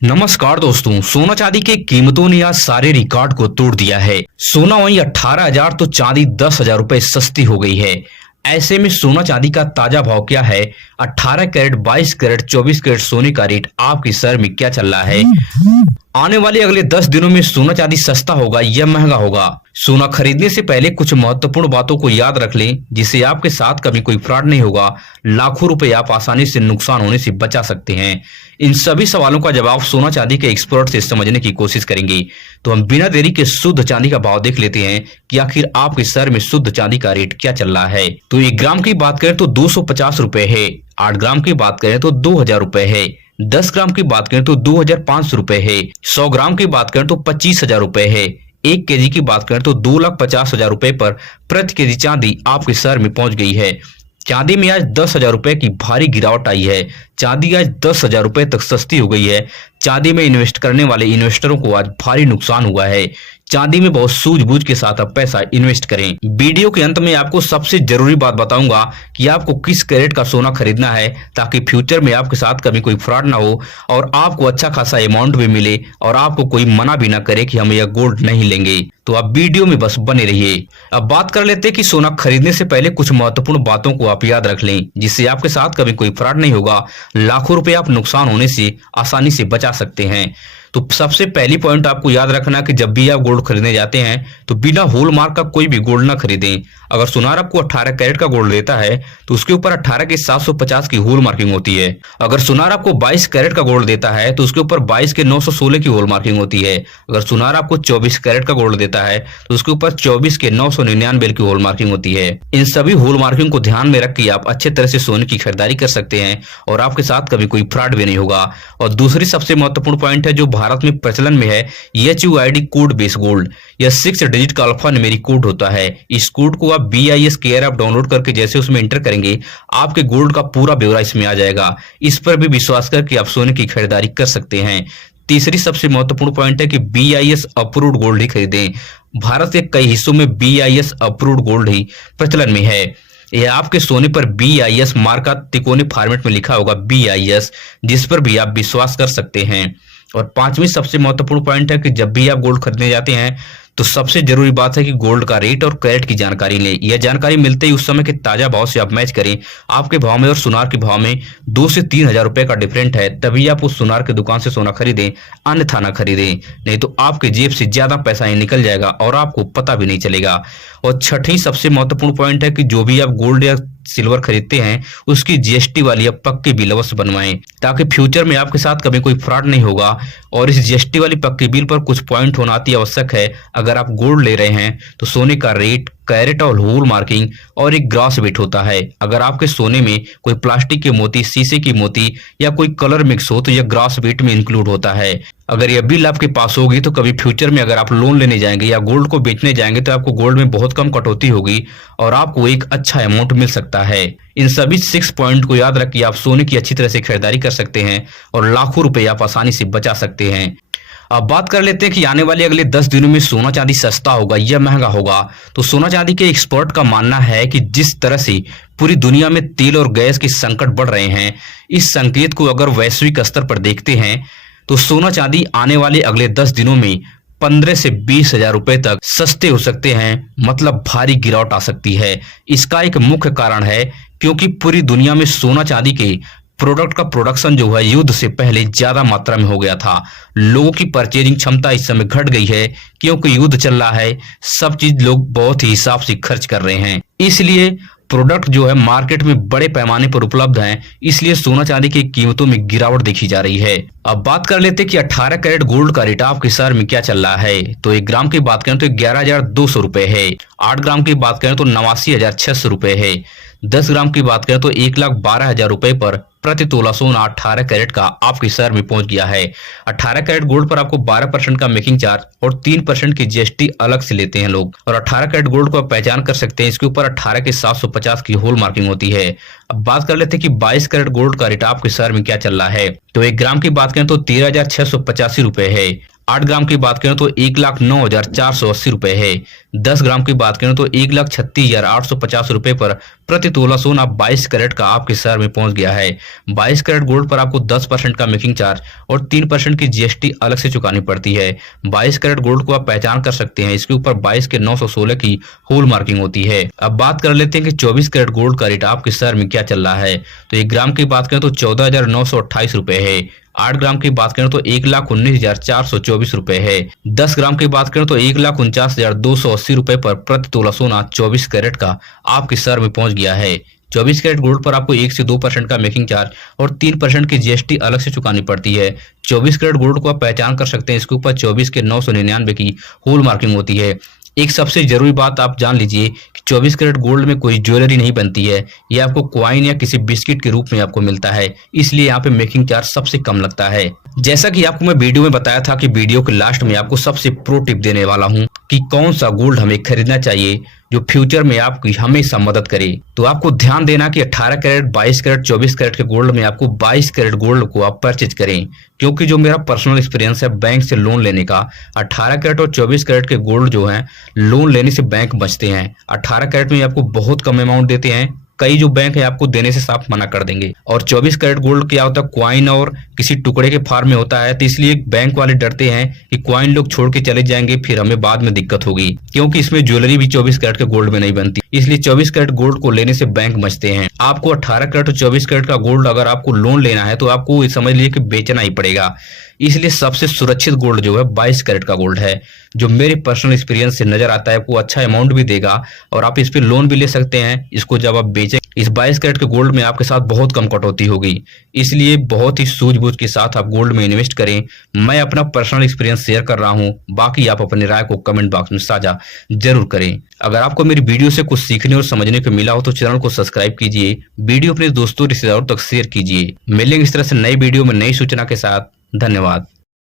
नमस्कार दोस्तों। सोना चांदी की कीमतों ने आज सारे रिकॉर्ड को तोड़ दिया है। सोना वहीं 18,000 तो चांदी 10,000 रुपए सस्ती हो गई है। ऐसे में सोना चांदी का ताजा भाव क्या है? 18 कैरेट, 22 कैरेट, 24 कैरेट सोने का रेट आपके शहर में क्या चल रहा है? आने वाले अगले 10 दिनों में सोना चांदी सस्ता होगा या महंगा होगा? सोना खरीदने से पहले कुछ महत्वपूर्ण बातों को याद रख लें, जिससे आपके साथ कभी कोई फ्रॉड नहीं होगा। लाखों रुपए आप आसानी से नुकसान होने से बचा सकते हैं। इन सभी सवालों का जवाब सोना चांदी के एक्सपर्ट से समझने की कोशिश करेंगे। तो हम बिना देरी के शुद्ध चांदी का भाव देख लेते हैं कि आखिर आपके शहर में शुद्ध चांदी का रेट क्या चल रहा है। तो 1 ग्राम की बात करें तो 250 रुपए है। 8 ग्राम की बात करें तो 2,000 रुपए है। 10 ग्राम की बात करें तो 2,500 रुपए है। 100 ग्राम की बात करें तो 25,000 रुपए है। 1 केजी की बात करें तो 2,50,000 रुपए पर प्रति केजी चांदी आपके शहर में पहुंच गई है। चांदी में आज 10,000 रुपए की भारी गिरावट आई है। चांदी आज 10,000 रुपए तक सस्ती हो गई है। चांदी में इन्वेस्ट करने वाले इन्वेस्टरों को आज भारी नुकसान हुआ है। चांदी में बहुत सूझबूझ के साथ आप पैसा इन्वेस्ट करें। वीडियो के अंत में आपको सबसे जरूरी बात बताऊंगा कि आपको किस कैरेट का सोना खरीदना है, ताकि फ्यूचर में आपके साथ कभी कोई फ्रॉड ना हो और आपको अच्छा खासा अमाउंट भी मिले और आपको कोई मना भी ना करे कि हम यह गोल्ड नहीं लेंगे। तो आप वीडियो में बस बने रहिए। अब बात कर लेते हैं कि सोना खरीदने से पहले कुछ महत्वपूर्ण बातों को आप याद रख लें, जिससे आपके साथ कभी कोई फ्रॉड नहीं होगा। लाखों रुपए आप नुकसान होने से आसानी से बचा सकते हैं। तो सबसे पहली पॉइंट आपको याद रखना कि जब भी आप गोल्ड खरीदने जाते हैं तो बिना होल मार्क का कोई भी गोल्ड ना खरीदें। अगर सुनार आपको 18 कैरेट का गोल्ड देता है तो उसके ऊपर 18 के 750 की होल मार्किंग होती है। अगर सुनार आपको 22 कैरेट का गोल्ड देता है तो उसके ऊपर 22 के 916 की होल मार्किंग होती है। अगर सुनार आपको 24 कैरेट का गोल्ड देता है तो उसके ऊपर 24 के 999 की होल मार्किंग होती है। इन सभी होल मार्किंग को ध्यान में रख के आप अच्छे तरह से सोने की खरीदारी कर सकते हैं और आपके साथ कभी कोई फ्रॉड भी नहीं होगा। और दूसरी सबसे महत्वपूर्ण पॉइंट है जो भारत में प्रचलन में है, HUID कोड बेस गोल्ड। यह 6 डिजिट का अल्फा न्यूमेरिक कोड होता है। इस कोड को आप BIS केयर ऐप डाउनलोड करके जैसे उसमें एंटर करेंगे, आपके गोल्ड का पूरा ब्यौरा इसमें आ जाएगा। इस पर भी विश्वास करके आप सोने की खरीदारी कर सकते हैं। तीसरी सबसे महत्वपूर्ण पॉइंट है कि BIS अप्रूव्ड गोल्ड ही खरीदें। भारत के कई हिस्सों में BIS अप्रूव्ड गोल्ड ही प्रचलन में है। यह आपके सोने पर BIS मार्क का तिकोने फॉर्मेट में लिखा होगा BIS, जिस पर भी आप विश्वास कर सकते हैं। और पांचवी सबसे महत्वपूर्ण पॉइंट है कि जब भी आप गोल्ड खरीदने जाते हैं तो सबसे जरूरी बात है कि गोल्ड का रेट और कैरेट की जानकारी लें। यह जानकारी मिलते ही उस समय के ताजा भाव से आप मैच करें। आपके भाव में और सुनार के भाव में 2 से 3,000 रुपए का डिफरेंट है, तभी आप उस सुनार की दुकान से सोना खरीदें, अन्यथा ना खरीदें। नहीं तो आपके जेब से ज्यादा पैसा ही निकल जाएगा और आपको पता भी नहीं चलेगा। और छठी सबसे महत्वपूर्ण पॉइंट है कि जो भी आप गोल्ड या सिल्वर खरीदते हैं उसकी GST वाली आप पक्की बिल अवश्य बनवाएं, ताकि फ्यूचर में आपके साथ कभी कोई फ्रॉड नहीं होगा। और इस GST वाली पक्की बिल पर कुछ पॉइंट होना अति आवश्यक है। अगर आप गोल्ड ले रहे हैं तो सोने का रेट, कैरेट और होल मार्किंग और एक ग्रास वेट होता है। अगर आपके सोने में कोई प्लास्टिक के मोती, शीशे की मोती या कोई कलर मिक्स हो तो यह ग्रास वेट में इंक्लूड होता है। अगर यह बिल आपके पास होगी तो कभी फ्यूचर में अगर आप लोन लेने जाएंगे या गोल्ड को बेचने जाएंगे तो आपको गोल्ड में बहुत कम कटौती होगी और आपको एक अच्छा अमाउंट मिल सकता है। इन सभी 6 पॉइंट को याद रखिए आप सोने की अच्छी तरह से खरीदारी कर सकते हैं और लाखों रुपए आप आसानी से बचा सकते हैं। अब बात कर लेते हैं कि आने वाले अगले 10 दिनों में सोना चांदी सस्ता होगा या महंगा होगा। तो सोना चांदी के एक्सपर्ट का मानना है कि जिस तरह से पूरी दुनिया में तेल और गैस के संकट बढ़ रहे हैं, इस संकेत को अगर वैश्विक स्तर पर देखते हैं तो सोना चांदी आने वाले अगले 10 दिनों में 15 से 20,000 रुपए तक सस्ते हो सकते हैं। मतलब भारी गिरावट आ सकती है। इसका एक मुख्य कारण है क्योंकि पूरी दुनिया में सोना चांदी के प्रोडक्ट का प्रोडक्शन जो है युद्ध से पहले ज्यादा मात्रा में हो गया था। लोगों की परचेजिंग क्षमता इस समय घट गई है क्योंकि युद्ध चल रहा है। सब चीज लोग बहुत ही हिसाब से खर्च कर रहे हैं, इसलिए प्रोडक्ट जो है मार्केट में बड़े पैमाने पर उपलब्ध हैं। इसलिए सोना चांदी की कीमतों में गिरावट देखी जा रही है। अब बात कर लेते हैं कि 18 कैरेट गोल्ड का रेट आपके शहर में क्या चल रहा है। तो 1 ग्राम की बात करें तो 11,200 रुपए है। 8 ग्राम की बात करें तो 89,600 रुपए है। 10 ग्राम की बात करें तो 1,12,000 रुपए पर प्रति तोला सोना 18 कैरेट का आपके शहर में पहुंच गया है। 18 कैरेट गोल्ड पर आपको 12% का मेकिंग चार्ज और 3% की GST अलग से लेते हैं लोग। और 18 कैरेट गोल्ड को आप पहचान कर सकते हैं, इसके ऊपर 18 के 750 की होल मार्किंग होती है। अब बात कर लेते हैं कि 22 कैरेट गोल्ड का रेट आपके शहर में क्या चल रहा है। तो 1 ग्राम की बात करें तो 13,685 रुपए है। 8 ग्राम की बात करें तो 1,09,480 रुपए है। 10 ग्राम की बात करें तो 1,36,850 रुपए पर प्रति तोला सोना 22 कैरेट का आपके शहर में पहुंच गया है। 22 कैरेट गोल्ड पर आपको 10% का मेकिंग चार्ज और 3% की जीएसटी अलग से चुकानी पड़ती है। 22 कैरेट गोल्ड को आप पहचान कर सकते हैं, इसके ऊपर 22 के 916 की होल मार्किंग होती है। अब बात कर लेते हैं कि 24 कैरेट गोल्ड का रेट आपके शहर में क्या चल रहा है। तो 1 ग्राम की बात करें तो 14,928 रुपए है। 8 ग्राम की बात करें तो 1,19,424 रुपए है। 10 ग्राम की बात करें तो 1,49,280 रुपए पर प्रति तोला सोना 24 कैरेट का आपके शहर में पहुंच गया है। 24 कैरेट गोल्ड पर आपको 1 से 2% का मेकिंग चार्ज और 3% की जीएसटी अलग से चुकानी पड़ती है। 24 कैरेट गोल्ड को आप पहचान कर सकते हैं, इसके ऊपर 24 के 999 की होल मार्किंग होती है। एक सबसे जरूरी बात आप जान लीजिए कि 24 कैरेट गोल्ड में कोई ज्वेलरी नहीं बनती है, ये आपको क्वाइन या किसी बिस्किट के रूप में आपको मिलता है, इसलिए यहाँ पे मेकिंग चार्ज सबसे कम लगता है। जैसा कि आपको मैं वीडियो में बताया था कि वीडियो के लास्ट में आपको सबसे प्रो टिप देने वाला हूँ कि कौन सा गोल्ड हमें खरीदना चाहिए जो फ्यूचर में आपकी हमेशा मदद करे। तो आपको ध्यान देना कि 18 कैरेट, 22 कैरेट, 24 कैरेट के गोल्ड में आपको 22 कैरेट गोल्ड को आप परचेज करें, क्योंकि जो मेरा पर्सनल एक्सपीरियंस है बैंक से लोन लेने का, 18 कैरेट और 24 कैरेट के गोल्ड जो है लोन लेने से बैंक बचते हैं। 18 कैरेट में आपको बहुत कम अमाउंट देते हैं, कई जो बैंक है आपको देने से साफ मना कर देंगे। और 24 कैरेट गोल्ड क्या होता है, क्वाइन और किसी टुकड़े के फॉर्म में होता है, तो इसलिए बैंक वाले डरते हैं कि क्वाइन लोग छोड़ के चले जाएंगे, फिर हमें बाद में दिक्कत होगी, क्योंकि इसमें ज्वेलरी भी 24 कैरेट के गोल्ड में नहीं बनती, इसलिए 24 कैरेट गोल्ड को लेने से बैंक बचते हैं। आपको 18 कैरेट और 24 कैरेट का गोल्ड अगर आपको लोन लेना है तो आपको समझ लीजिए कि बेचना ही पड़ेगा। इसलिए सबसे सुरक्षित गोल्ड जो है 22 कैरेट का गोल्ड है, जो मेरे पर्सनल एक्सपीरियंस से नजर आता है। आपको अच्छा अमाउंट भी देगा और आप इस पे लोन भी ले सकते हैं। इसको जब आप बेचें, इस 22 कैरेट के गोल्ड में आपके साथ बहुत कम कटौती होगी, इसलिए बहुत ही सूझबूझ के साथ आप गोल्ड में इन्वेस्ट करें। मैं अपना पर्सनल एक्सपीरियंस शेयर कर रहा हूं, बाकी आप अपनी राय को कमेंट बॉक्स में साझा जरूर करें। अगर आपको मेरी वीडियो से कुछ सीखने और समझने को मिला हो तो चैनल को सब्सक्राइब कीजिए, वीडियो अपने दोस्तों रिश्तेदारों तक शेयर कीजिए। मिलेंगे इस तरह से नई वीडियो में नई सूचना के साथ। धन्यवाद।